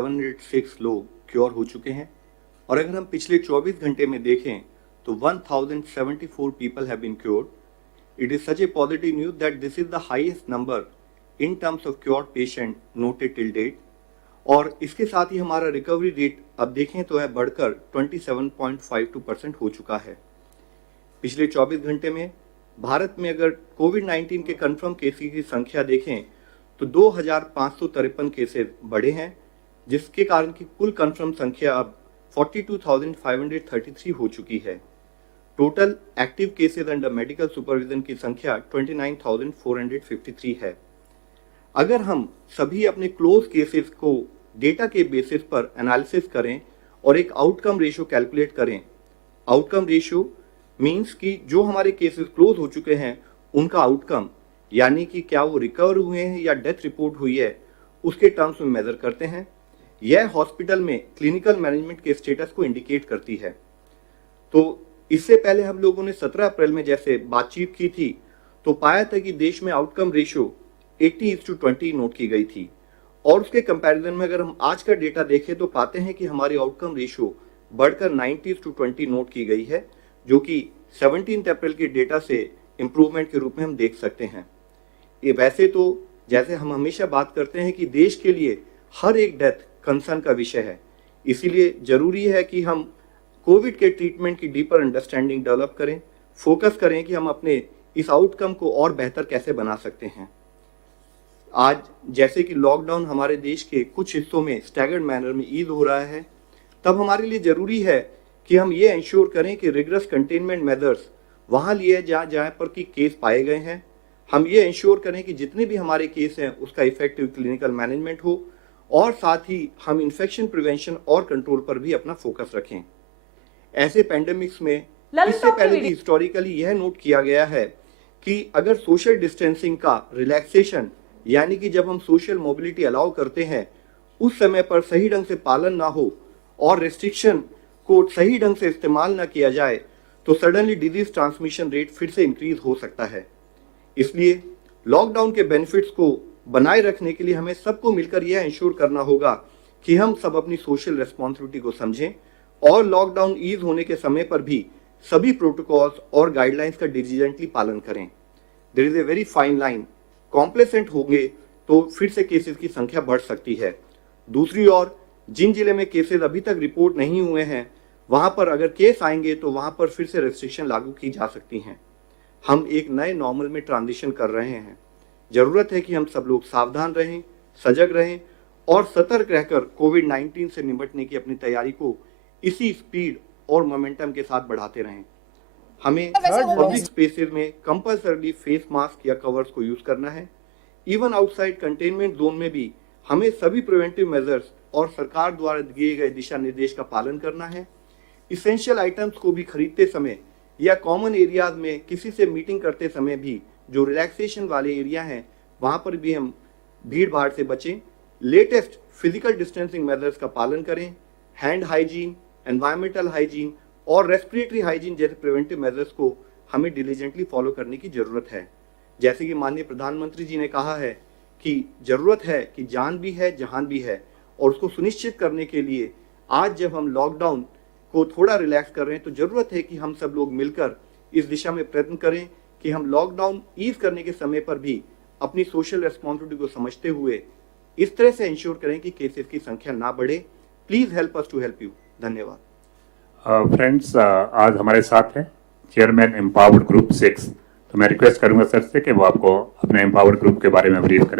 706 लोग क्योर हो चुके हैं और अगर हम पिछले 24 घंटे में देखें तो 1074 people have been cured. It is such a positive news that this is the highest number in terms of cured patient noted till date. और इसके साथ ही हमारा रिकवरी रेट अब देखें तो है बढ़कर 27.52% हो चुका है। पिछले 24 घंटे में भारत में अगर कोविड-19 के कंफर्म केसेस की संख्या देखें तो 2553 केसेस बढ़े हैं, जिसके कारण की कुल कंफर्म संख्या अब 42,533 हो चुकी है। Total active cases under medical supervision की संख्या 29,453 है। अगर हम सभी अपने क्लोज केसेस को डेटा के बेसिस पर एनालिसिस करें और एक आउटकम रेशियो कैलकुलेट करें, आउटकम रेशियो मींस कि जो हमारे केसेस क्लोज हो चुके हैं उनका आउटकम, यानी कि क्या वो रिकवर हुए हैं या डेथ रिपोर्ट हुई है, उसके टर्म्स में मेजर करते हैं। यह हॉस्पिटल में क्लिनिकल मैनेजमेंट के स्टेटस को इंडिकेट करती है। तो इससे पहले हम लोगों ने 17 अप्रैल में जैसे बातचीत की थी तो पाया था कि देश में आउटकम रेशियो 80:20 नोट की गई थी और उसके कंपैरिजन में अगर हम आज का डेटा देखें तो पाते हैं कि हमारी आउटकम रेशियो बढ़कर 90:20 नोट की गई है, जो कि 17 अप्रैल के डेटा से इम्प्रूवमेंट के रूप में हम देख सकते हैं। ये वैसे तो जैसे हम हमेशा बात करते हैं कि देश के लिए हर एक डेथ कंसर्न का विषय है, इसीलिए जरूरी है कि हम कोविड के ट्रीटमेंट की डीपर अंडरस्टैंडिंग डेवलप करें, फोकस करें कि हम अपने इस आउटकम को और बेहतर कैसे बना सकते हैं। आज जैसे कि लॉकडाउन हमारे देश के कुछ हिस्सों में स्टैगर्ड मैनर में ईज हो रहा है, तब हमारे लिए जरूरी है कि हम ये इंश्योर करें कि रिगरस कंटेनमेंट मेजर्स वहाँ लिए जहाँ पर कि केस पाए गए हैं। हम ये इंश्योर करें कि जितने भी हमारे केस हैं उसका इफेक्टिव क्लिनिकल मैनेजमेंट हो और साथ ही हम इन्फेक्शन प्रिवेंशन और कंट्रोल पर भी अपना फोकस रखें। ऐसे पैंडेमिक्स में इससे पहले भी हिस्टोरिकली यह नोट किया गया है कि अगर सोशल डिस्टेंसिंग का रिलैक्सेशन, यानी कि जब हम सोशल मोबिलिटी अलाउ करते हैं उस समय पर सही ढंग से पालन ना हो और रेस्ट्रिक्शन को सही ढंग से इस्तेमाल ना किया जाए तो सडनली डिजीज ट्रांसमिशन रेट फिर से इंक्रीज हो सकता है। इसलिए लॉकडाउन के बेनिफिट्स को बनाए रखने के लिए हमें सबको मिलकर यह इंश्योर करना होगा कि हम सब अपनी सोशल रेस्पॉन्सिबिलिटी को समझें और लॉकडाउन ईज होने के समय पर भी सभी प्रोटोकॉल्स और गाइडलाइंस का डिलीजेंटली पालन करें। There is a very fine line, complacent होंगे तो फिर से केसेस की संख्या बढ़ सकती है। दूसरी ओर जिन जिले में केसेस अभी तक रिपोर्ट नहीं हुए हैं वहां पर अगर केस आएंगे तो वहां पर फिर से रेस्ट्रिक्शन लागू की जा सकती हैं। हम एक नए नॉर्मल में ट्रांजिशन कर रहे हैं। जरूरत है कि हम सब लोग सावधान रहें, सजग रहें और सतर्क रहकर कोविड-19 से निपटने की अपनी तैयारी को इसी स्पीड और मोमेंटम के साथ बढ़ाते रहें। हमें पब्लिक स्पेसेस में कंपल्सरली फेस मास्क या कवर्स को यूज करना है। इवन आउटसाइड कंटेनमेंट जोन में भी हमें सभी प्रिवेंटिव मेजर्स और सरकार द्वारा दिए गए दिशा निर्देश का पालन करना है। इसेंशियल आइटम्स को भी खरीदते समय या कॉमन एरियाज में किसी से मीटिंग करते समय भी जो रिलैक्सेशन वाले एरिया हैं वहां पर भी हम भीड़ भाड़ से बचें। लेटेस्ट फिजिकल डिस्टेंसिंग मेजर्स का पालन करें। हैंड हाइजीन, एनवायरमेंटल हाइजीन और रेस्पिरेटरी हाइजीन जैसे प्रिवेंटिव मेजर्स को हमें डिलीजेंटली फॉलो करने की जरूरत है। जैसे कि माननीय प्रधानमंत्री जी ने कहा है कि जरूरत है कि जान भी है जहान भी है, और उसको सुनिश्चित करने के लिए आज जब हम लॉकडाउन को थोड़ा रिलैक्स कर रहे हैं तो जरूरत है कि हम सब लोग मिलकर इस दिशा में प्रयत्न करें कि हम लॉकडाउन ईज करने के समय पर भी अपनी सोशल रेस्पॉन्सिबिलिटी को समझते हुए इस तरह से इंश्योर करें कि केसेस की संख्या ना बढ़े। Please help us to help you. धन्यवाद। फ्रेंड्स, आज हमारे साथ हैं चेयरमैन एम्पावर्ड ग्रुप 6। तो मैं रिक्वेस्ट करूंगा सर से कि वो आपको अपने एम्पावर्ड ग्रुप के बारे में ब्रीफ करें।